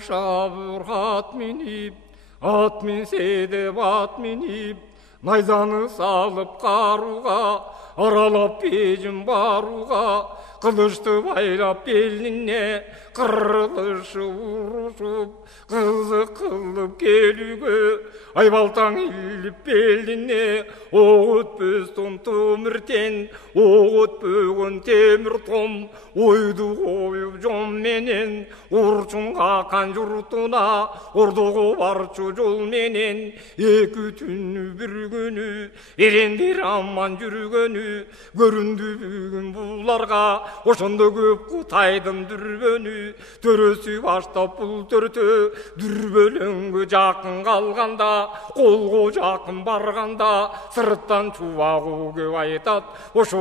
шабыр ат минсе деп ат минип, найзаны салып қаруға, аралап бежім баруға, қылышты байлап беліне, қырылышы ұрышып, қызық қылып келуге, айбалтаң иліп беліне, оқ өтпес том төміртен, оқ өтпеген темір том, ойды қойып жон менен, ұрчынға қан жұртына, ордығы барчу жол менен, екі түні бір күні, ерендер аман жүргені, көрінді бүгін бұларға, ошондо көп кутайдым дүрбөнү, төрөсү баштап бул төртө, дүрбөлөңгө жакын калганда, колго жакын барганда, сырттан чубагы көп айтат, ошо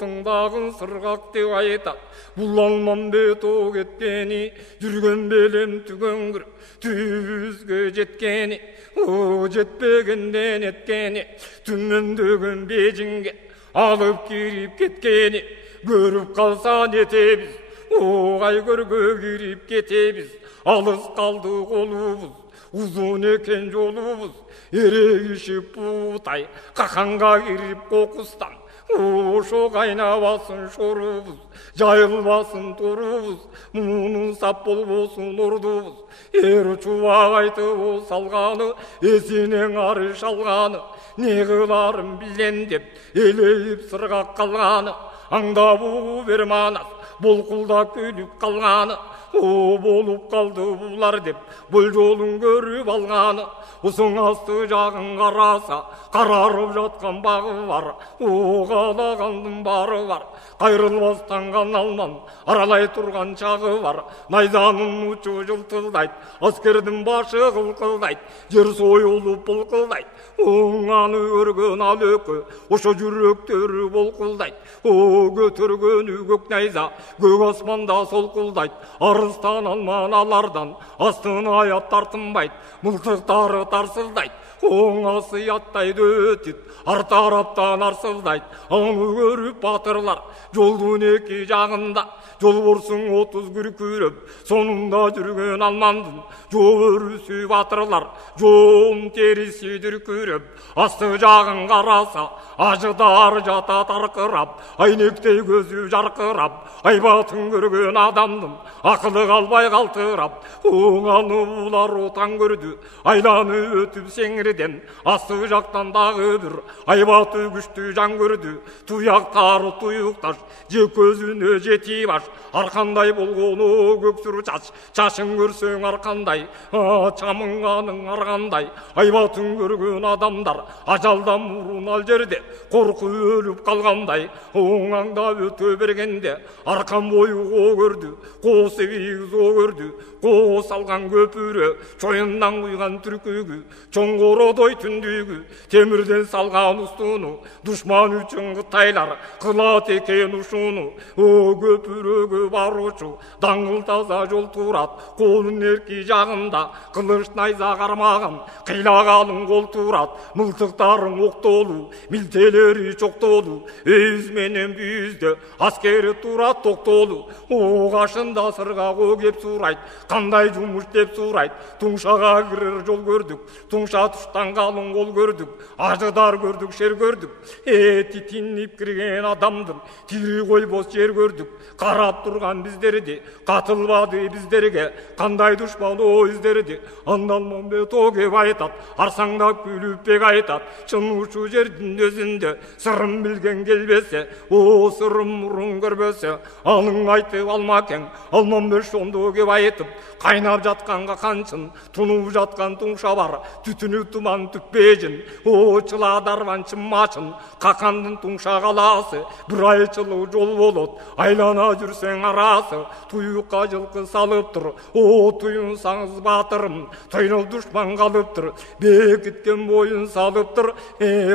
тыңдагын сыргак деп айтат. Бул алмамбет о кеткени, жүргөн белем түгөнгүр, түбүзгө жеткени, о жетпегенден эткени, түмөндөгөн бежинге алып кирип кеткени, көрүп калса нетебиз, оғай көргө кирип кетебиз, алыс калды колубуз, узун экен жолубуз, эрегишип бутай, каканга кирип кокустан, ошо кайнабасын шорубуз, жайылбасын торубуз, мунун сап болбосун ордубуз, эр чубак айтып салганы, эсинен ары шалганы, не кыларын билем деп, элейип сыргак калганы, аңдап бер манас, болкулдап күлүп калганы, о болуп калды булар деп, бул жолун көрүп алганы, усуң асты жагын караса, карарып жаткан багы бар, о каалагандын бары бар, кайрылбастан каналман, аралай турган чагы бар, найзанын учу жылтылдайт, аскердин башы кылкылдайт, жер союлуп булкылдайт, оңаны өргөн ал өкө, ошо жүрөктөрү болкулдайт, о көтөргөнү көк найза, көк асманда солкулдайт, арыстан алманалардан астын аяп тартынбайт, мылтыктары тарсылдайт, оңасы яттайды өтүп, ар тараптан арсылдайт, аны көрүп батырлар жолдун эки жагында, жол борсуң 30 күркүрөп, сонунда жүргөн алмандын жөөрүсү батырлар, жоон териси дүркүрөп, асты жагын караса, ажыдар жата таркырап, айнектей көзү жаркырап, айбатын көргөн адамдын акылы калбай калтырап, оңаны булар отан көрдү, айланы өтүп сеңирден, асты жактан дагы бир айбаты күчтүү жан көрдү, туяктары туюкташ, же көзүнө жети баш, аркандай болгону көксүр чач, чашын көрсөң аркандай, чамынганың аргандай, айбатын көргөн адамдар ажалдан мурун ал жерде коркуп өлүп калгандай, оңаңда өтө бергенде аркан бою о көрдү, коо себиз о көрдү, коо салган көпүрө, чоюндан куйган түркүгү, чоң кородой түндүгү, темирден салган устуну, душман үчүн кытайлар кылат экен ушуну, о көпүрөгө баруучу даңгыл таза жол турат, коонун эрки жагында кылыч найза кармаган, кыйлагалын кол турат, мылтыктарын октолу, милтелери чоктолу, өз менен бүйүздө аскери турат токтолу, о кашында сыргак кеп сурайт, кандай жумуш деп сурайт, туңшага кирер жол көрдүк, туңша туштан калың кол көрдүк, ажыдар көрдүк, шер көрдүк, эти тиннип кирген адамдын тири койбос жер көрдүк, карап турган биздерди, катылбады биздерге кандай душман о издерди, андан Алмамбет о кеп айтат, арсаңдап күлүп бек айтат, чын ушул жердин өзүндө сырын билген келбесе, о сырын мурун көрбөсө, анын айтып алмакең, Алмамбет шондо кеп айтып, кайнап жатканга канчын, тунуп жаткан туңша бар, түтүнү туман түкпежин, о чыла дарбан чыммачын, какандын туңша каласы, бир ай чылуу жол болот, айлана жүрсөң арасы, туюкка жылкы салыптыр, о туюнсаңыз батырым, тойнол душман калыптыр, бекиткен боюн салыптыр,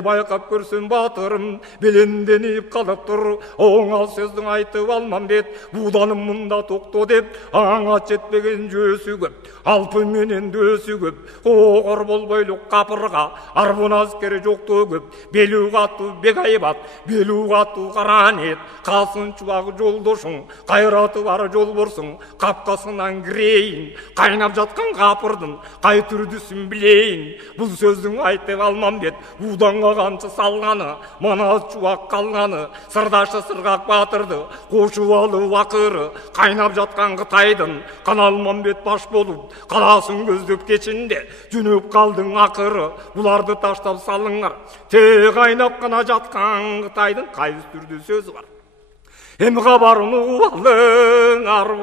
байкап көрсө көрсін батырым, беленденіп қалып тұр, оңал сөздің айтып алмам бет, буданым мұнда тоқты деп, аңа жетпеген жөсі көп, алпы менен дөсі көп, оғыр болбойлық қапырға, арбын аскері жоқты көп, белу қату бек айбат, белу қату қаран ет, қасын чуағы жолдошың, қайраты бар жол борсың, қапқасынан кірейін, қайнап жатқан қапырдың, қай түрдісін білейін, бұл сөздің айтып алмам бет, буданға қамшы салғаны, манас чуақ қалғаны, сырдашы сырғақ батырды, қошуалы уақыры, қайнап жатқан Қытайдың, Қаналман бет баш болып, қаласын көздеп кечінде, жүніп қалдың ақыры, бұларды таштап салыңар, те қайнап қана жатқан Қытайдың қайыз түрді сөзі бар. Емға барын уалың ару,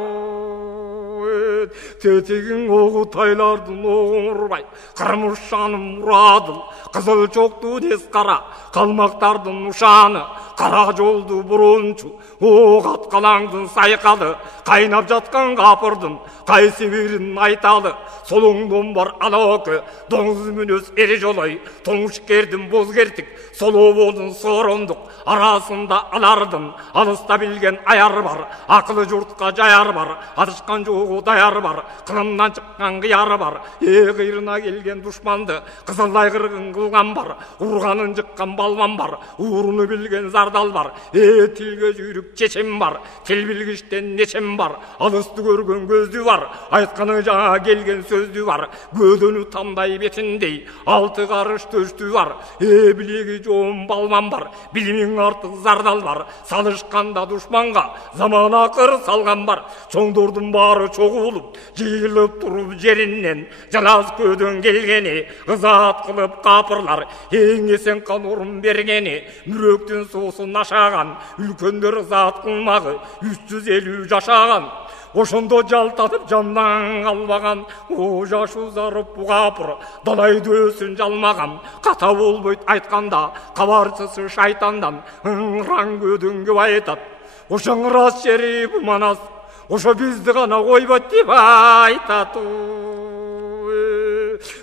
тетегің оғы тайлардың оғын ұрбай, қырмышшаным мұрадыл, қызыл çoқты дес қара, қалмақтардың ұшаны, қара жолды бұрынчу, оқ атқалаңдың сайқалы, қайнап жатқан қапырдың, қайсы берін айталы, солыңдың бар алауқы, доңыз мүнөз ері жолай, тоңшкердің бозгертік, солу болдың сорондық, арасында алардың, алыста білген аяр бар, ақылы жұртқа жаяр бар, атышқан жоғы даяр бар, қылымнан шыққан қияр бар, қиырына келген дұшманды, қызылдай қырғын қылған бар, ұрғанын жыққан балман бар, ұрыны білген зардал бар, тілге жүйрік чешем бар, тіл білгіштен нешем бар, алысты көрген көзді бар, айтқаны жаңа келген сөзді бар, көдөні тамдай бетіндей, алты қарыш төшті бар, білегі жоғын балман бар, білімің артық зардал бар, салышқанда дұшманға заман ақыр салған бар, чоңдордың бары чоғылып, жиылып тұрып жерінен, жалаз көден келгені, ғызат қылып қапырлар, ең есен қан орын бергені, мүректің сосын ашаған, үлкендер зат қылмағы, 350 жашаған. Ошондо жалтатып жандан қалбаған, о жашу зарып бұғапыр, далайды өсін жалмаған, қата болбойт айтқанда, қабаршысы шайтандан, ыңран көдіңгі айтат. Ошоң рас жері бұл манас, ошо бізді ғана қойбат деп айтат.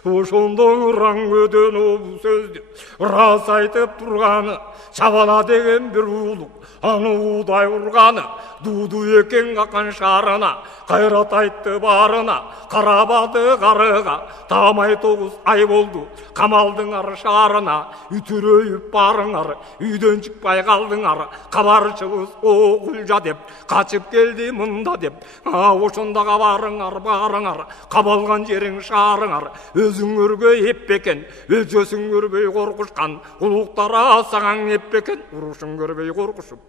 Ошондо ыңран көдөн бұл сөзді, рас айтып тұрғаны, шабала деген бір ұлық, аны удай ұрғаны, дуду екен қақан шарына, қайрат айтты барына, қарабады қарыға, тамай 9 ай болды, қамалдың ар шарына, үтірейіп барыңар, үйден шықпай қалдыңар, қабаршығыз оғылжа деп, қачып келді мұнда деп, ошондаға барыңар, қабалған жерің шарыңар, өзің өргөй еппекен, өлчөсің өрбей қорқышқан, ұлықтара саған еппекен, ұрышың көрбей қорқышып.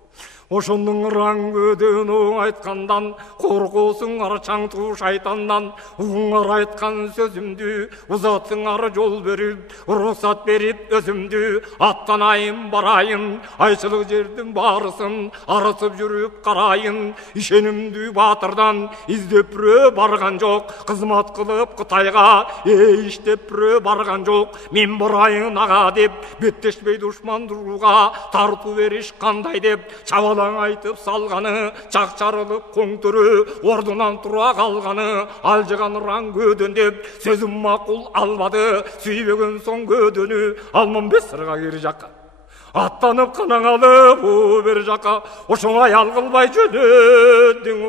Ошондың ыран көдөн айтқандан, қорқосыңар чаңту шайтандан, уңар айтқан сөзімді, ұзатыңар жол беріп, рұқсат беріп өзімді, аттанайын барайын, айшылық жердің барысын, арысып жүріп қарайын, ишенімді батырдан, іздеп біреу барған жоқ, қызмат қылып Қытайға, іштеп біреу барған жоқ, мен барайын аға деп, беттешпей дұшман тұруға, тарту беріш қандай деп, чабалаң айтып салғаны, чақчарылып қоңтөрі, ордынан тұра қалғаны, алжыған ұран көден деп, сөзім мақұл албады, сүйбеген соң көдөні, алмам бес сырға кері жаққа. Аттанып қанан алып, бер жаққа, ошоңай алғылбай жөнөдің.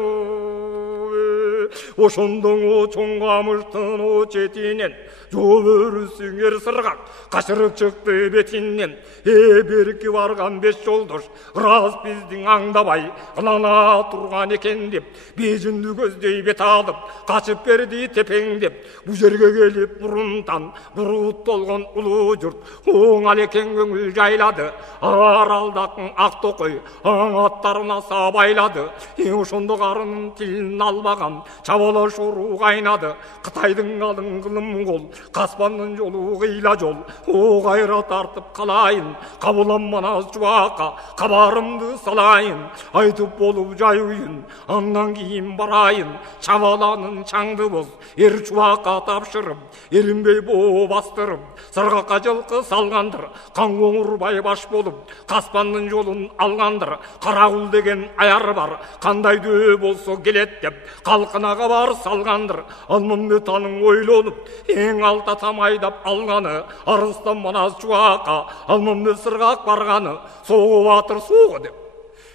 Ошондоң о чоңғамыштың о четинен, жол өрісіңер сырғақ, қашырып шықты бетінен, беркі барған 5 жолдош, рас біздің аңдабай, қылана тұрған екен деп, бежінді көздей бет алып, қашып берді тепеңдеп, бұл жерге келіп бұрынтан, бұрут толған ұлы жұрт, оңал екен көңіл жайлады, аралдақын ақ тоқой, аттарына сабайлады, ошондо қарының тілін албаған, чабала шору қайнады, Қытайдың алың қылым қол, Қаспанның жолу қила жол, о қайрат артып қалайын, қабылам манас жуақа, қабарымды салайын, айтып болып жай үйін, аннан кейін барайын, чабаланың чаңды боз, жуақа тапшырып, ерінбей бо бастырып, сырғаққа жылқы салғандыр, қан қоңырбай баш болып, Қаспанның жолын алғандыр, қарағұл деген аяр бар, қандай дөй болса келет деп, қалқынаға бар салғандыр. Алмамбет аның ойлонып, ең алта тамайдап алғаны, арыстан манас чуаққа, Алмамбет сырғақ барғаны, соғы батыр соғы деп.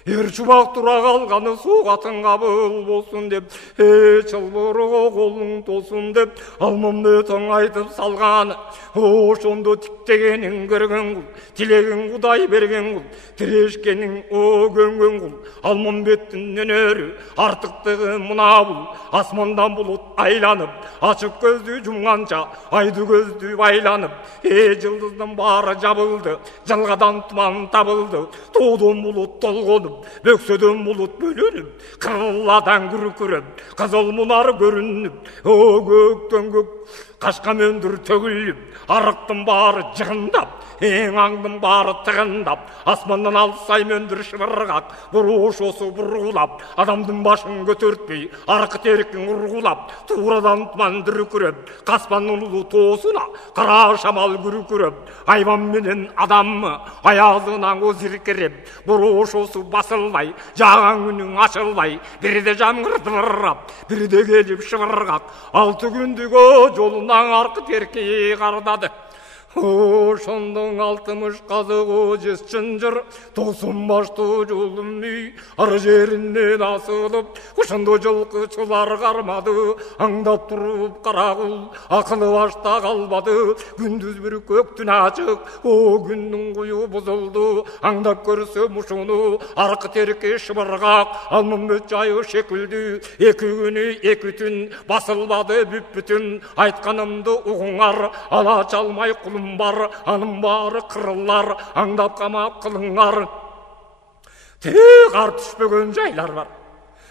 Ер чубақ тұра қалғаны соғатын қабыл болсын деп, чылбырығы қолың толсын деп, Алмамбетің айтып салғаны. Ошонды тіктегенің көрген құл, тілеген құдай берген құл, тірешкенің көнген құл. Алмамбеттің өнері артықтығы мына бұл, асмандан бұлыт айланып, ашық көзді жұмғанша, айды көзді байланып, жылдыздың бары жабылды, жылғадан тұман табылды, тоғдан бұлыт толғонып, бөкседен бұлыт бөлініп, қырладан күркіріп, қызыл мұнар көрініп, көктен көк қашқан өндір төгіліп, арықтың бары жығындап, ең аңдың бары тығындап, аспаннан алсай мөндір шыбырғақ, бұруш осы бұрғылап, адамдың башын көтертпей, арқы теркін ұрғылап, турадан тұман дүркіріп, қаспанның ұлы тоғысына, қара шамал күркіріп, айван менен адамы, аязынан өзіркіріп, бұруш осы басылбай, жаған күнің ашылбай, бірде жамғырдырап, бірде келіп шыбырғақ, 6 күндігі жолынан арқы теркей қардады. Ошондон 60 казыгы жес чынжыр, тосын башты жолым үй, ар жеринен асылып, ошондо жылкычылар кармады, аңдап туруп карагул, акылы башта калбады, күндүз бир көктүн ачык, күндүн кую бузулду, аңдап көрсөм ушуну, аркы терке шыбыргак, Алмамбет жайы шекилдүү, 2 күнү 2 түн басылбады бүт-бүтүн, айтканымды угуңар, ала чалмай кулум бар, анын бары кырылар, аңдап камап кылыңар. Тек ар түшпөгөн жайлар бар.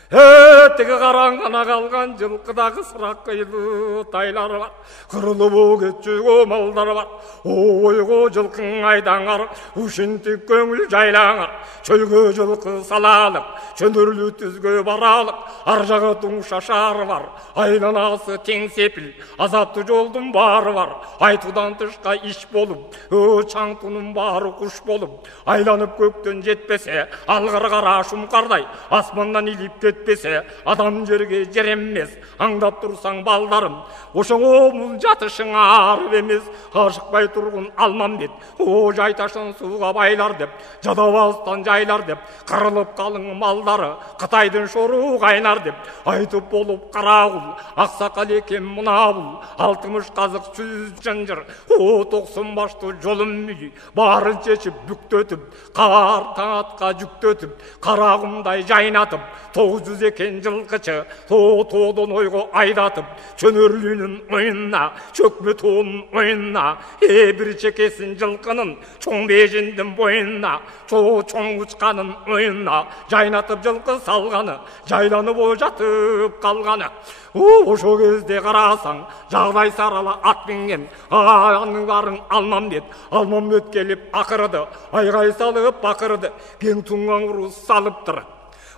Тегі қараңғана қалған жылқыдағы сұрақ қилы тайлар бар. Қырылып кетчүгө малдар бар. Ойго жылқың айдаңар, ушинтип көңіл жайлаңар. Чөлгө жылқы салалық, чөнөрлү түзгө баралық. Ар жағы туң шашар бар, айланасы тең сепіл, азапты жолдың бары бар. Айтудан тышқа иш болып, чаң тунун бары құш болып. Айланып көктен жетпесе, алғыр қара шумқардай, асманнан илип кетпесе, адам жерге жереммес. Аңдап тұрсаң балдарым, ошоңо мул жатышың арып емес. Ашықпай тұрғын Алмамбет, жайташын суға байлар деп, жадабастан жайлар деп, қырылып қалың малдары, Қытайдың шору қайнар деп, айтып болып қарағыл, ақсақал екен мына бұл, 60 қазық сүз жынжыр, 90 башты жолым үй, барын шешіп бүктөтіп, қар таңатқа жүктөтіп, қарағымдай жайнатып, 900 екен жылқычы, тоғдан ойғы айдатып, чөнөрлүүнүн ойынна, чөкмө тоонун ойынна, бир чекесин жылқынын, чоң бежиндин бойына, чоң учканын ойынна, жайнатып жылқы салғаны, жайланып жатып қалғаны. Ошо кезде қарасаң, жағдай сарала ат минген, аның барын Алмамбет келіп ақырды, айғай салып бақырды, кең туңған ұрыс салыптыр.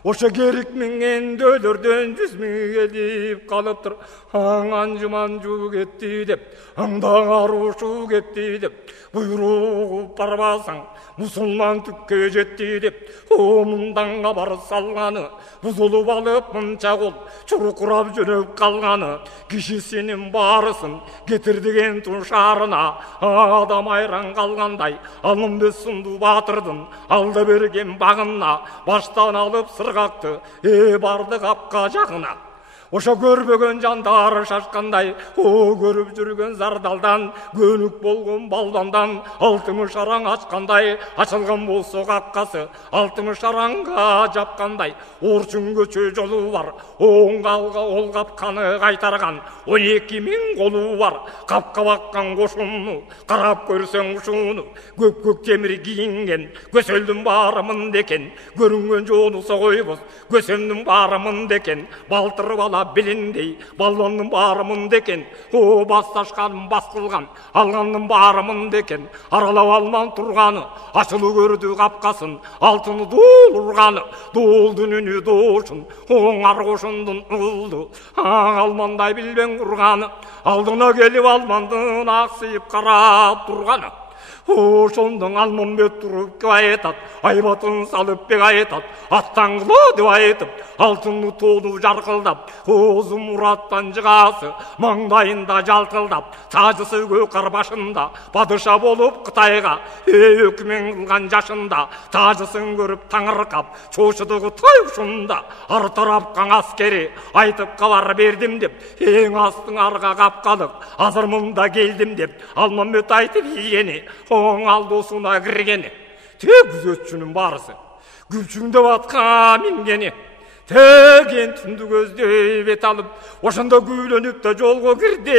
Ошо керик минген дөөлөрдөн 100 000 келип калыптыр. Аңан жуманжу кетти деп, аңдан арушу кетти деп, буйругуп барбасаң, мусулман түккө жетти деп, мындан кабар салганы, бузулуп алып мынча кол, чуркурап жөнөп калганы, кишисинин баарысын кетирдиген тушарына, адам айран калгандай, Алмамбет сунду баатырдын алда берген багына, баштан алып сыргакты, барды капка жагына. Ошо көрбөгөн жандар шашкандай, көрүп жүргөн зардалдан, көнүк болгон балдандан, 60 араң ачкандай, ачылган болсо капкасы, 60 аранга жапкандай, орчун көчө жолу бар, оңгалга ол капканы кайтарган, 12 000 колу бар, капка баккан кошуну, карап көрсөң ушуну, көк темир кийинген, көсөлдүн баары мында экен, көрүнгөн жолу согойбуз, көсөмдүн баары мында экен, балтыр бала билиндей, баллонның бары мында экен, басташканын бас кылган, алганның бары мында экен, аралап алман турганы, ачылуу көрдү капкасын, алтыны дуул урганы, дуулдун үнү доошун, оңар кошундун уулду, алмандай билбең урганы, алдына келип алмандын аксыйып карап турганы. ошондон Алмамбет туруп кеп айтат, айбатын салып бек айтат, аттаңгыла деп айтып, алтынны тоолу жаркылдап, оозу мураттан жыгасы, маңдайында жалтылдап, тажысы көкар башында, падыша болуп Кытайга өкмөң кылган жашында, тажысын көрүп таңыркап, чошуду Кытай ушунда, ар тараптан аскери айтып кабар бердим деп, эң астың арга капкалык, азыр мында келдим деп, Алмамбет айтып ийгени, оң алдосуна киргени, тек күзөтчүнүн барысы, күлчүңдөп атка мингени, tegen түндү көздөй бет алып, ошондо күйлөнүп да жолго кирди.